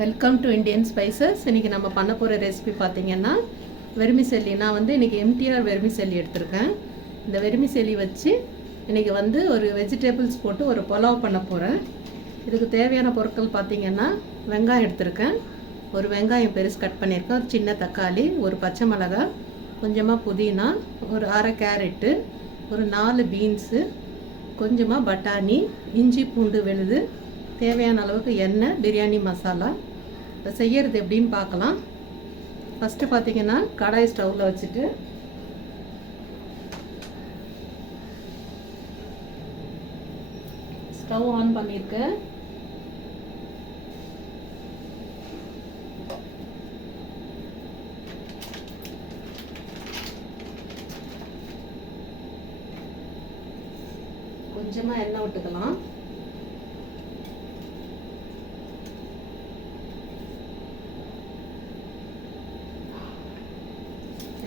Welcome to Indian spices. இன்றைக்கி நம்ம பண்ண போகிற ரெசிபி பார்த்திங்கன்னா வெர்மிசெல்லி. நான் இன்றைக்கி எம்டிஆர் வெர்மிசெல்லி எடுத்திருக்கேன். இந்த வெர்மிசெல்லி வச்சு இன்றைக்கி ஒரு வெஜிடபிள்ஸ் போட்டு ஒரு புலாவ் பண்ண போகிறேன். இதுக்கு தேவையான பொருட்கள் பார்த்திங்கன்னா வெங்காயம் எடுத்திருக்கேன், ஒரு வெங்காயம் பெருசு கட் பண்ணியிருக்கேன், ஒரு சின்ன தக்காளி, ஒரு பச்சை மிளகாய், கொஞ்சமாக புதினா, ஒரு அரை கேரட்டு, ஒரு 4 பீன்ஸு, கொஞ்சமாக பட்டாணி, இஞ்சி பூண்டு விழுது, தேவையான அளவுக்கு எண்ணெய், பிரியாணி மசாலா. இதை செய்கிறது எப்படின்னு பார்க்கலாம். ஃபஸ்ட்டு பார்த்திங்கன்னா கடாய் ஸ்டவ்வில் வச்சுட்டு ஸ்டவ் ஆன் பண்ணியிருக்கேன். கொஞ்சமாக எண்ணெய் விட்டுக்கலாம்.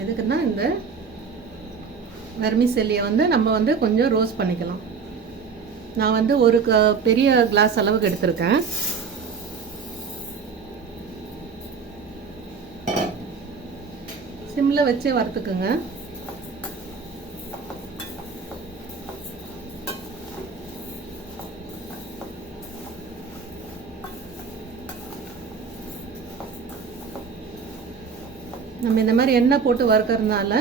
எதுக்குன்னா இந்த வெர்மிசெல்லியை நம்ம கொஞ்சம் ரோஸ்ட் பண்ணிக்கலாம். நான் ஒரு பெரிய கிளாஸ் அளவுக்கு எடுத்திருக்கேன். சிம்மில் வச்சே வறுத்துக்குங்க. நம்ம இந்த மாதிரி எண்ணெய் போட்டு வறுக்கிறதுனால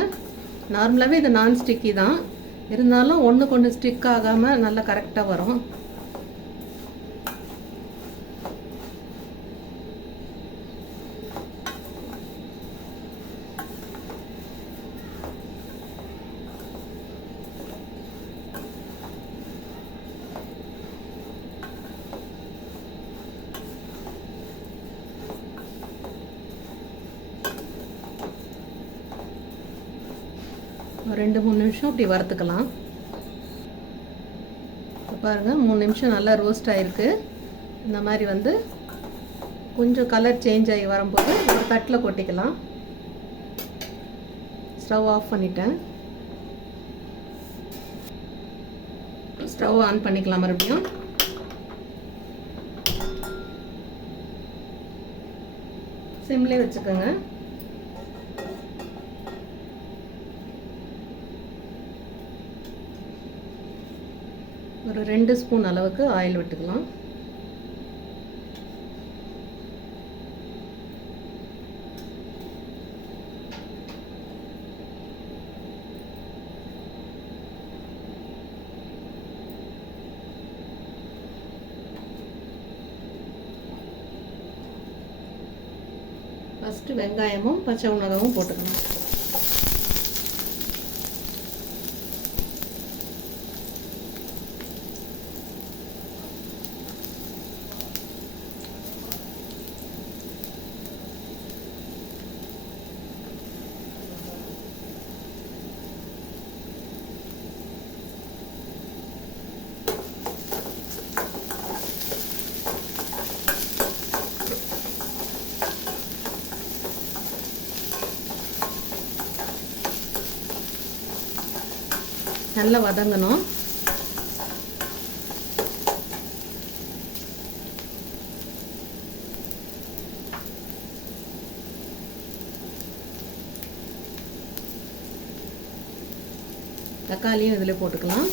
நார்மலாகவே இது நான்ஸ்டிக்கி தான், இருந்தாலும் ஒன்றுக்கு ஒன்று ஸ்டிக் ஆகாமல் நல்லா கரெக்டாக வரும். ஒரு 2-3 நிமிஷம் இப்படி வறுத்துக்கலாம். பாருங்கள், 3 நிமிஷம் நல்லா ரோஸ்ட் ஆகிருக்கு. இந்த மாதிரி கொஞ்சம் கலர் சேஞ்ச் ஆகி வரும்போது ஒரு தட்டில் கொட்டிக்கலாம். ஸ்டவ் ஆஃப் பண்ணிட்டேன். ஸ்டவ் ஆன் பண்ணிக்கலாம். மறுபடியும் சிம்லேயே வச்சுக்கோங்க. ஒரு 2 ஸ்பூன் அளவுக்கு ஆயில் விட்டுக்கலாம். ஃபஸ்ட்டு வெங்காயமும் பச்சை மிளகாவும் போட்டுக்கலாம். நல்லா வதங்கணும். தக்காளியும் இதில் போட்டுக்கலாம்.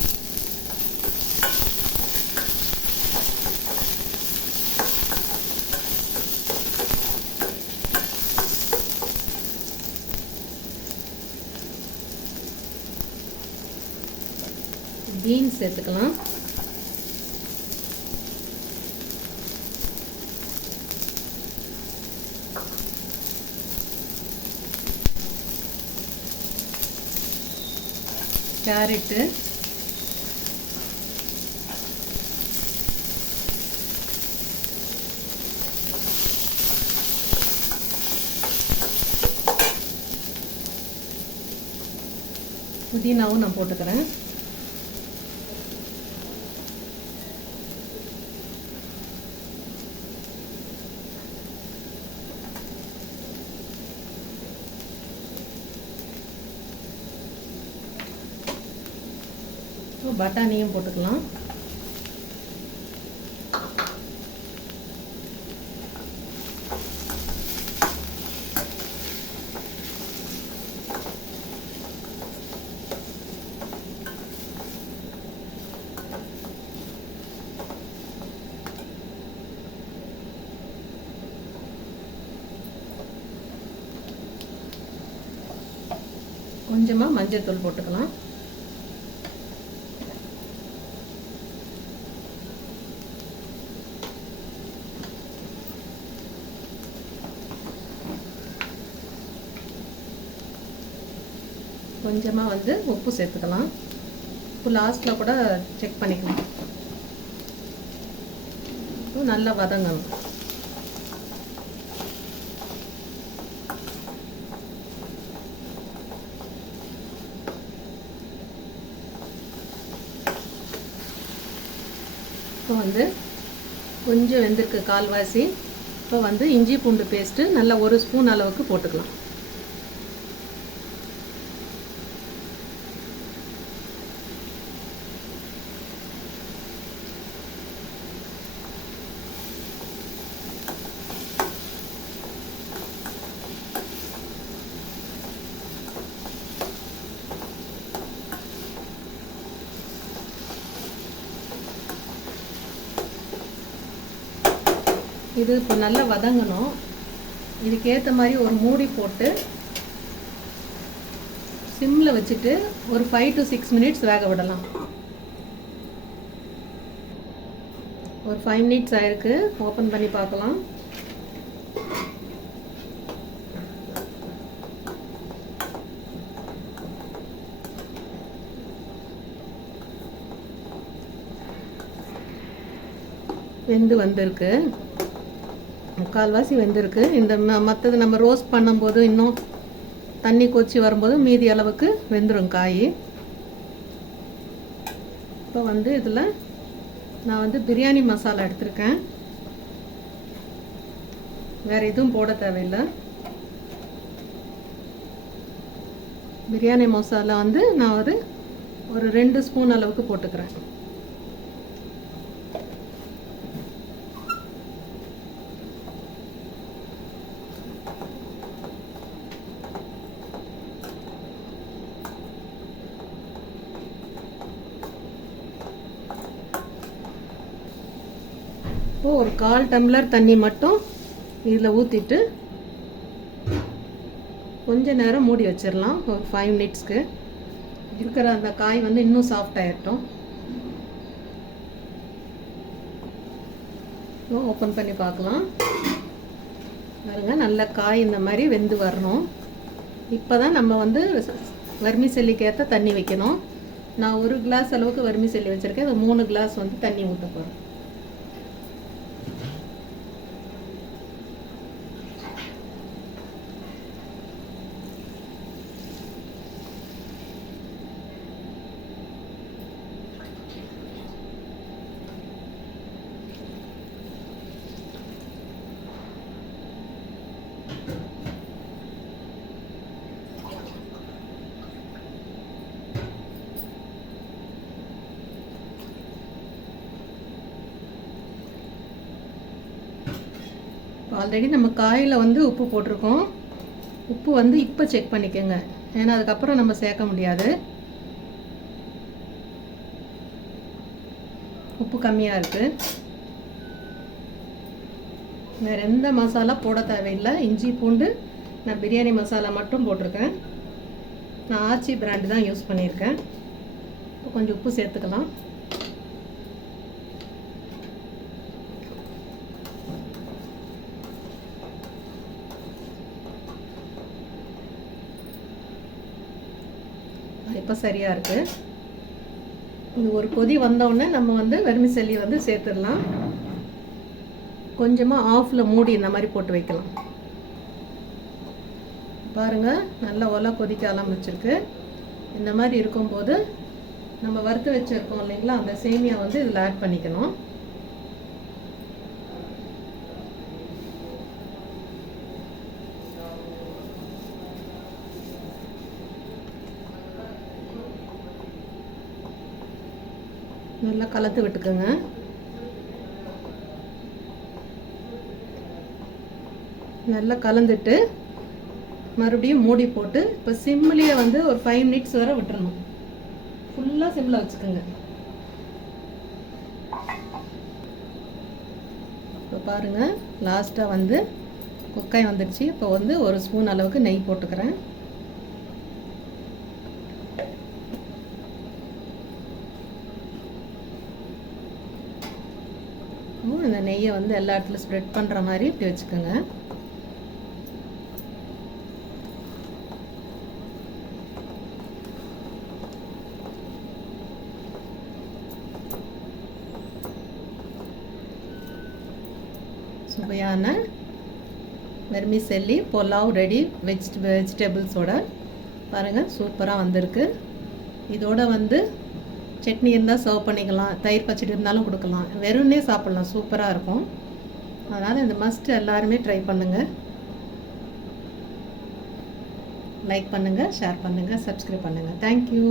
பீன்ஸ் சேர்த்துக்கலாம். கேரட்டு, புதினாவும் நான் போட்டுக்கிறேன். பட்டாணியும் போட்டுக்கலாம். கொஞ்சமாக மஞ்சள்தூள் போட்டுக்கலாம். கொஞ்சமாக வந்து உப்பு சேர்த்துக்கலாம். உப்பு லாஸ்ட்டில் கூட செக் பண்ணிக்கலாம். நல்லா வதங்கணும். இப்போ வந்து கொஞ்சம் வெந்திருக்கு கால்வாசி. இப்போ வந்து இஞ்சி பூண்டு பேஸ்ட்டு நல்லா 1 ஸ்பூன் அளவுக்கு போட்டுக்கலாம். இது இப்போ நல்லா வதங்கணும். இதுக்கேற்ற மாதிரி ஒரு மூடி போட்டு சிம்மில் வச்சுட்டு ஒரு 5 to 6 minutes வேக விடலாம். ஒரு 5 minutes ஆயிருக்கு. ஓப்பன் பண்ணி பார்க்கலாம். வெந்து வந்திருக்கு. முக்கால்வாசி வெந்திருக்கு. இந்த மற்றது நம்ம ரோஸ்ட் பண்ணும்போது இன்னும் தண்ணி கொச்சி வரும்போது மீதி அளவுக்கு வெந்துடும் காய். இப்போ வந்து இதில் நான் வந்து பிரியாணி மசாலா எடுத்திருக்கேன். வேறு எதுவும் போட தேவையில்லை. பிரியாணி மசாலா வந்து நான் ஒரு 2 ஸ்பூன் அளவுக்கு போட்டுக்கிறேன். ஒரு 1/4 டம்ளர் தண்ணி மட்டும் இதில் ஊற்றிட்டு கொஞ்ச நேரம் மூடி வச்சிடலாம். ஒரு 5 minutesக்கு இருக்கிற அந்த காய் வந்து இன்னும் சாஃப்ட் ஆகிட்டோம். ஓப்பன் பண்ணி பார்க்கலாம். பாருங்க, நல்ல காய் இந்த மாதிரி வெந்து வரணும். இப்போ தான் நம்ம வந்து வர்மிசெல்லிக்கு ஏற்ற தண்ணி வைக்கணும். நான் 1 கிளாஸ் அளவுக்கு வர்மிசெல்லி வச்சுருக்கேன். அது 3 கிளாஸ் வந்து தண்ணி ஊற்ற போகிறேன். ஆல்ரெடி நம்ம காயில் வந்து உப்பு போட்டிருக்கோம். உப்பு வந்து இப்போ செக் பண்ணிக்கோங்க, ஏன்னா அதுக்கப்புறம் நம்ம சேர்க்க முடியாது. உப்பு கம்மியாக இருக்குது. வேறு எந்த மசாலா போட தேவையில்லை. இஞ்சி பூண்டு நான் பிரியாணி மசாலா மட்டும் போட்டிருக்கேன். நான் ஆச்சி பிராண்டு தான் யூஸ் பண்ணியிருக்கேன். இப்போ கொஞ்சம் உப்பு சேர்த்துக்கலாம். இப்போ சரியாக இருக்குது. இது ஒரு கொதி வந்தோடனே நம்ம வந்து வெர்மிசெல்லி வந்து சேர்த்துடலாம். கொஞ்சமாக ஆஃபில் மூடி இந்த மாதிரி போட்டு வைக்கலாம். பாருங்கள், நல்லா ஒலை கொதிக்க ஆரம்பிச்சிருக்கு. இந்த மாதிரி இருக்கும்போது நம்ம வறுத்து வச்சுருக்கோம் இல்லைங்களா, அந்த சேமியா வந்து இதில் ஆட் பண்ணிக்கணும். நல்லா கலந்து விட்டுக்கோங்க. நல்லா கலந்துட்டு மறுபடியும் மூடி போட்டு இப்போ சிம்லேயே வந்து ஒரு 5 minutes வரை விட்டுறணும். ஃபுல்லாக சிம்மில் வச்சுக்கோங்க. இப்போ பாருங்கள், லாஸ்ட்டாக வந்து குக்காய் வந்துடுச்சு. இப்போ வந்து 1 ஸ்பூன் அளவுக்கு நெய் போட்டுக்கிறேன். நெய்யை வந்து எல்லா இடத்துலையும் ஸ்ப்ரெட் பண்ணுற மாதிரி இப்படி வச்சுக்கோங்க. சுவையான வெர்மிசெல்லி புலாவ் ரெடி. வெஜிடபிள்ஸோட பாருங்கள் சூப்பராக வந்திருக்கு. இதோட வந்து சட்னி இருந்தால் சர்வ் பண்ணிக்கலாம், தயிர் பச்சடி இருந்தாலும் கொடுக்கலாம், வெறும்னே சாப்பிட்லாம், சூப்பராக இருக்கும். அதனால் இந்த மஸ்ட் எல்லாருமே ட்ரை பண்ணுங்கள். லைக் பண்ணுங்கள், ஷேர் பண்ணுங்கள், சப்ஸ்கிரைப் பண்ணுங்கள். தேங்க்யூ.